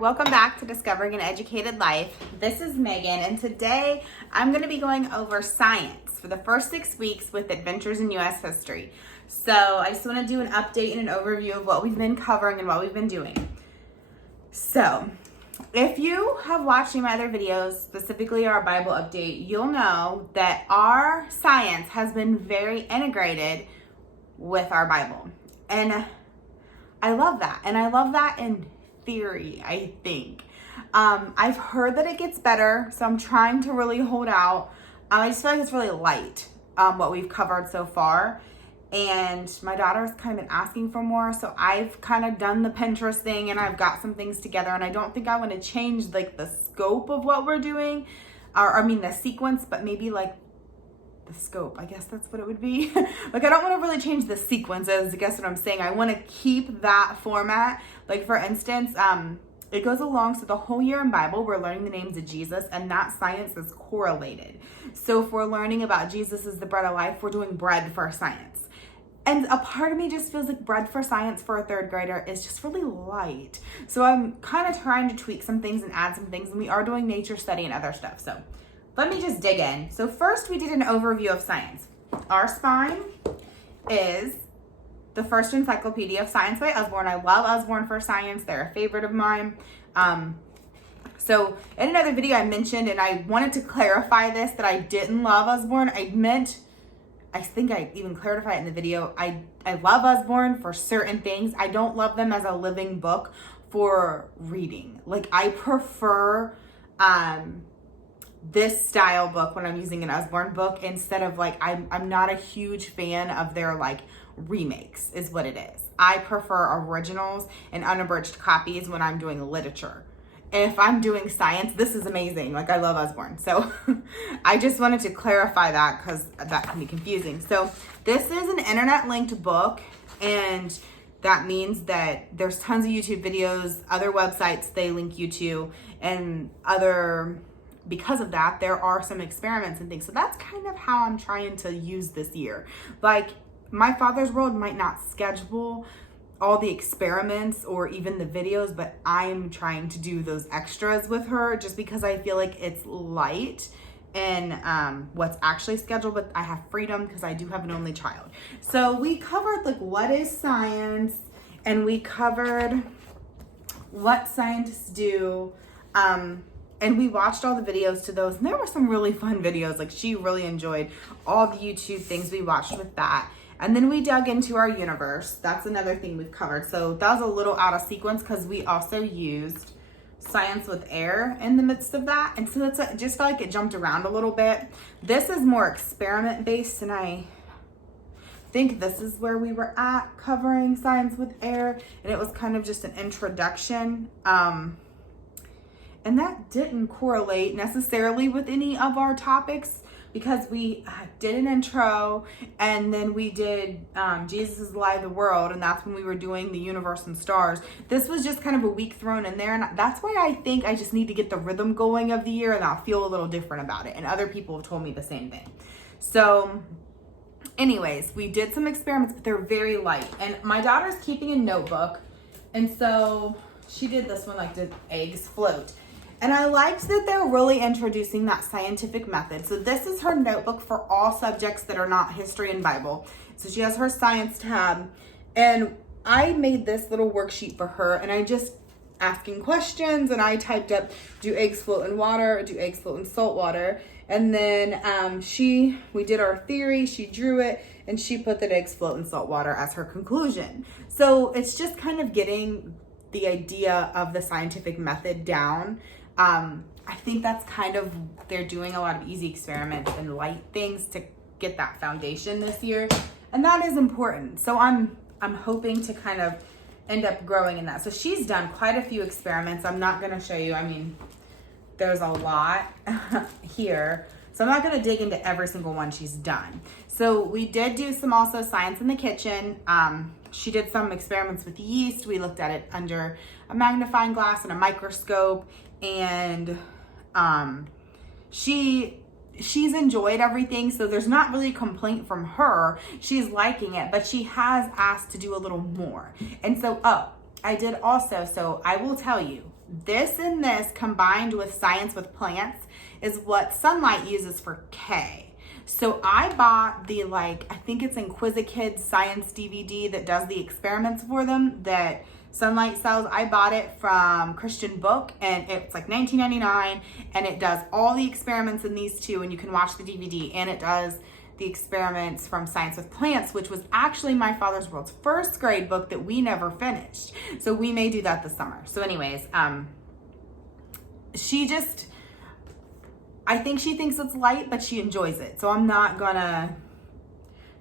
Welcome back to Discovering an Educated Life. This is Megan, and today I'm going to be going over science for the first 6 weeks with Adventures in U.S. History. So I just want to do an update and an overview of what we've been covering and what we've been doing. So if you have watched my other videos, specifically our Bible update, you'll know that our science has been very integrated with our Bible. And I love that. And I love that in theory, I think. I've heard that it gets better, so I'm trying to really hold out. I just feel like it's really light, what we've covered so far. And my daughter's kind of been asking for more, so I've kind of done the Pinterest thing and I've got some things together, and I don't think I want to change like the scope of what we're doing, the sequence, but maybe like the scope, I guess that's what it would be. Like, I don't want to really change the sequences, I guess what I'm saying. I want to keep that format. Like, for instance, it goes along, so the whole year in Bible, we're learning the names of Jesus, and that science is correlated. So if we're learning about Jesus as the bread of life, we're doing bread for science. And a part of me just feels like bread for science for a third grader is just really light. So I'm kind of trying to tweak some things and add some things, and we are doing nature study and other stuff. So let me just dig in. So first, we did an overview of science. Our spine is the first encyclopedia of science by Usborne. I love Usborne for science. They're a favorite of mine. So in another video I mentioned, and I wanted to clarify this, that I didn't love Usborne. I think I even clarified it in the video. I love Usborne for certain things. I don't love them as a living book for reading. Like, I prefer this style book when I'm using an Usborne book, instead of like, I'm not a huge fan of their like remakes is what it is. I prefer originals and unabridged copies when I'm doing literature. If I'm doing science, this is amazing. Like, I love Usborne. So I just wanted to clarify that because that can be confusing. So this is an internet linked book, and that means that there's tons of YouTube videos, other websites they link you to, and because of that, there are some experiments and things. So that's kind of how I'm trying to use this year. Like, My Father's World might not schedule all the experiments or even the videos, but I am trying to do those extras with her just because I feel like it's light in what's actually scheduled, but I have freedom because I do have an only child. So we covered like what is science, and we covered what scientists do, and we watched all the videos to those, and there were some really fun videos. Like, she really enjoyed all the YouTube things we watched with that. And then we dug into our universe. That's another thing we've covered. So that was a little out of sequence because we also used science with air in the midst of that. And so it just felt like it jumped around a little bit. This is more experiment based, and I think this is where we were at covering science with air. And it was kind of just an introduction. And that didn't correlate necessarily with any of our topics, because we did an intro, and then we did Jesus is the Light of the World, and that's when we were doing the universe and stars. This was just kind of a week thrown in there, and that's why I think I just need to get the rhythm going of the year, and I'll feel a little different about it. And other people have told me the same thing. So anyways, we did some experiments, but they're very light. And my daughter's keeping a notebook, and so she did this one, like, did eggs float? And I liked that they're really introducing that scientific method. So this is her notebook for all subjects that are not history and Bible. So she has her science tab, and I made this little worksheet for her, and I just asking questions, and I typed up, do eggs float in water? Do eggs float in salt water? And then we did our theory, she drew it, and she put that eggs float in salt water as her conclusion. So it's just kind of getting the idea of the scientific method down. I think that's kind of, they're doing a lot of easy experiments and light things to get that foundation this year, and that is important. So I'm hoping to kind of end up growing in that. So she's done quite a few experiments. I'm not going to show you. I mean, there's a lot here, so I'm not going to dig into every single one she's done. So we did do some also science in the kitchen. She did some experiments with yeast. We looked at it under a magnifying glass and a microscope, and she's enjoyed everything, so there's not really a complaint from her. She's liking it, but she has asked to do a little more. And so I did also, so I will tell you, This and this combined with Science with Plants is what Sunlight uses for K. So I bought the, I think it's Inquisikids Science DVD that does the experiments for them that Sunlight sells. I bought it from Christian Book, and it's like $19.99, and it does all the experiments in these two, and you can watch the DVD, and it does the experiments from Science with Plants, which was actually my father's world's first grade book that we never finished. So we may do that this summer. So anyways, I think she thinks it's light, but she enjoys it. So I'm not gonna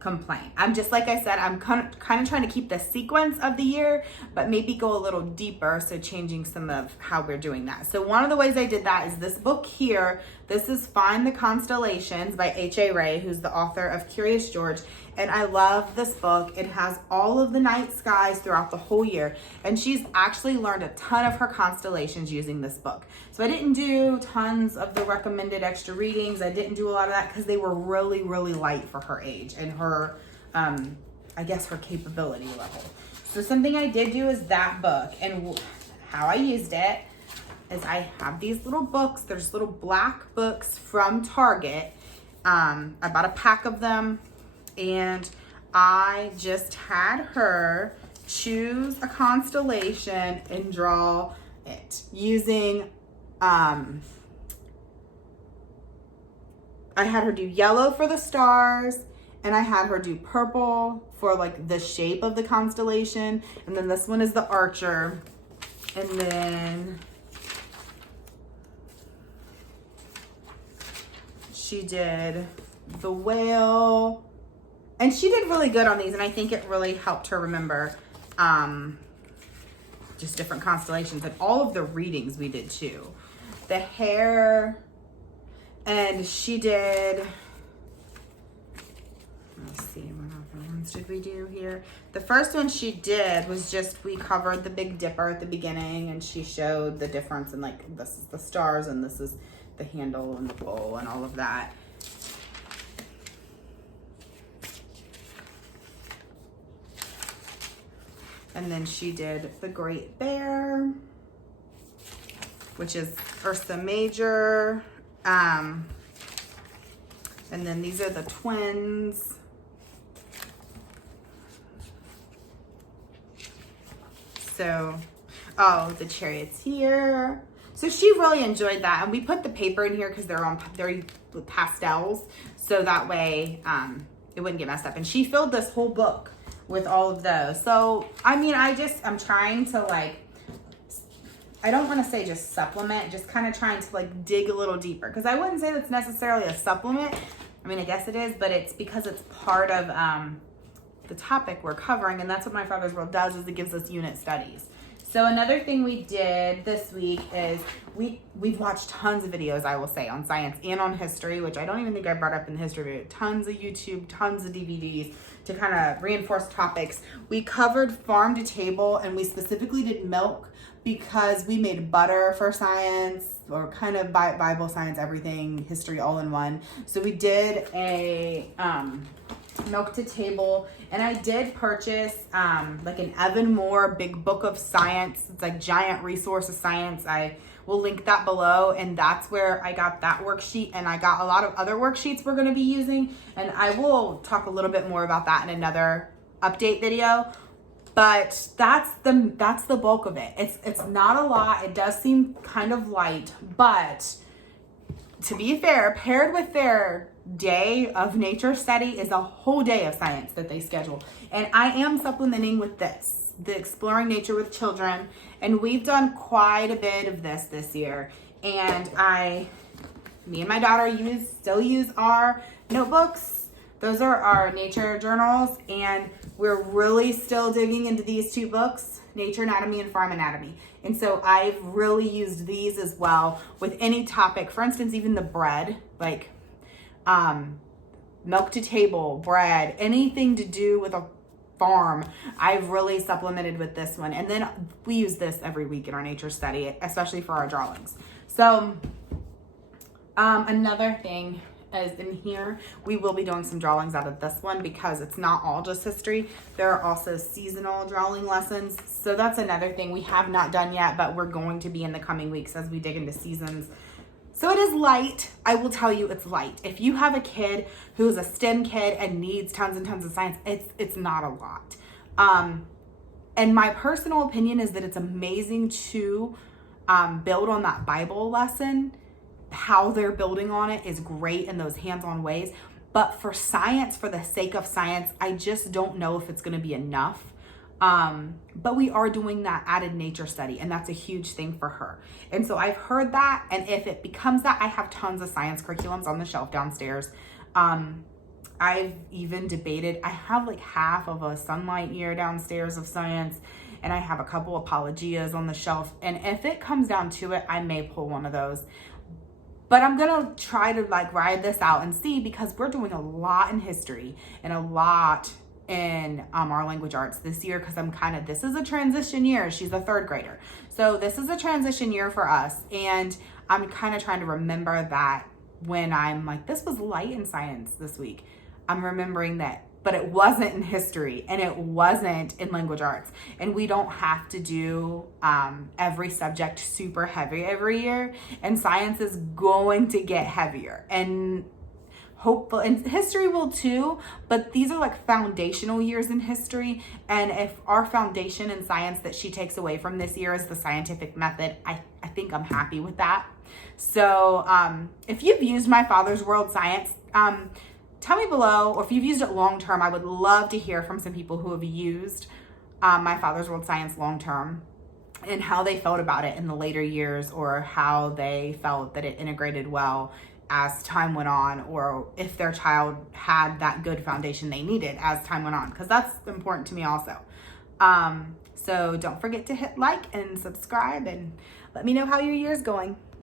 complain. I'm just, like I said, I'm kind of trying to keep the sequence of the year, but maybe go a little deeper. So changing some of how we're doing that. So one of the ways I did that is this book here. This is Find the Constellations by H.A. Ray, who's the author of Curious George. And I love this book. It has all of the night skies throughout the whole year. And she's actually learned a ton of her constellations using this book. So I didn't do tons of the recommended extra readings. I didn't do a lot of that because they were really, really light for her age and her, I guess, her capability level. So something I did do is that book. And how I used it is I have these little books. There's little black books from Target. I bought a pack of them. And I just had her choose a constellation and draw it using, I had her do yellow for the stars, and I had her do purple for the shape of the constellation. And then this one is the Archer. And then she did the Whale. And she did really good on these, and I think it really helped her remember just different constellations and all of the readings we did too. The Hare, and she did, let's see, what other ones did we do here? The first one she did was just, we covered the Big Dipper at the beginning, and she showed the difference in this is the stars and this is the handle and the bowl and all of that. And then she did the Great Bear, which is Ursa Major. And then these are the twins. So, oh, the Charioteer. So she really enjoyed that. And we put the paper in here because they're pastels. So that way it wouldn't get messed up. And she filled this whole book with all of those. So, I mean, I'm trying to I don't want to say just supplement, just kind of trying to dig a little deeper, because I wouldn't say that's necessarily a supplement. I mean, I guess it is, but it's because it's part of the topic we're covering, and that's what My Father's World does, is it gives us unit studies. So another thing we did this week is we've watched tons of videos, I will say, on science and on history, which I don't even think I brought up in the history video. Tons of YouTube, tons of DVDs to kind of reinforce topics. We covered farm to table, and we specifically did milk because we made butter for science, or kind of Bible, science, everything, history all in one. So we did a milk to table, and I did purchase an Evan Moore big book of science. It's giant resource of science. I will link that below, and that's where I got that worksheet, and I got a lot of other worksheets we're going to be using, and I will talk a little bit more about that in another update video. But that's the bulk of it. It's not a lot. It does seem kind of light, but to be fair, paired with their day of nature study is a whole day of science that they schedule. And I am supplementing with this, the Exploring Nature with Children, and we've done quite a bit of this year. And me and my daughter still use our notebooks. Those are our nature journals, and we're really still digging into these two books, Nature Anatomy and Farm Anatomy. And so I've really used these as well with any topic. For instance, even the bread, milk to table, bread, anything to do with a farm, I've really supplemented with this one. And then we use this every week in our nature study, especially for our drawings. So another thing as in here. We will be doing some drawings out of this one because it's not all just history. There are also seasonal drawing lessons. So that's another thing we have not done yet, but we're going to be in the coming weeks as we dig into seasons. So it is light. I will tell you it's light. If you have a kid who is a STEM kid and needs tons and tons of science, it's not a lot. And my personal opinion is that it's amazing to build on that Bible lesson. How they're building on it is great in those hands-on ways. But for science, for the sake of science, I just don't know if it's going to be enough. But we are doing that added nature study, and that's a huge thing for her. And so I've heard that, and if it becomes that, I have tons of science curriculums on the shelf downstairs. I've even debated, I have like half of a sunlight year downstairs of science, and I have a couple apologias on the shelf. And if it comes down to it, I may pull one of those. But I'm gonna try to like ride this out and see, because we're doing a lot in history and a lot in our language arts this year, because this is a transition year. She's a third grader. So this is a transition year for us. And I'm kind of trying to remember that when I'm like, this was light in science this week. I'm remembering that, but it wasn't in history and it wasn't in language arts. And we don't have to do every subject super heavy every year. And science is going to get heavier. And hopefully, and history will too, but these are like foundational years in history. And if our foundation in science that she takes away from this year is the scientific method, I think I'm happy with that. So if you've used My Father's World Science, tell me below, or if you've used it long term. I would love to hear from some people who have used My Father's World Science long term and how they felt about it in the later years, or how they felt that it integrated well as time went on, or if their child had that good foundation they needed as time went on, because that's important to me also. So don't forget to hit like and subscribe, and let me know how your year's going.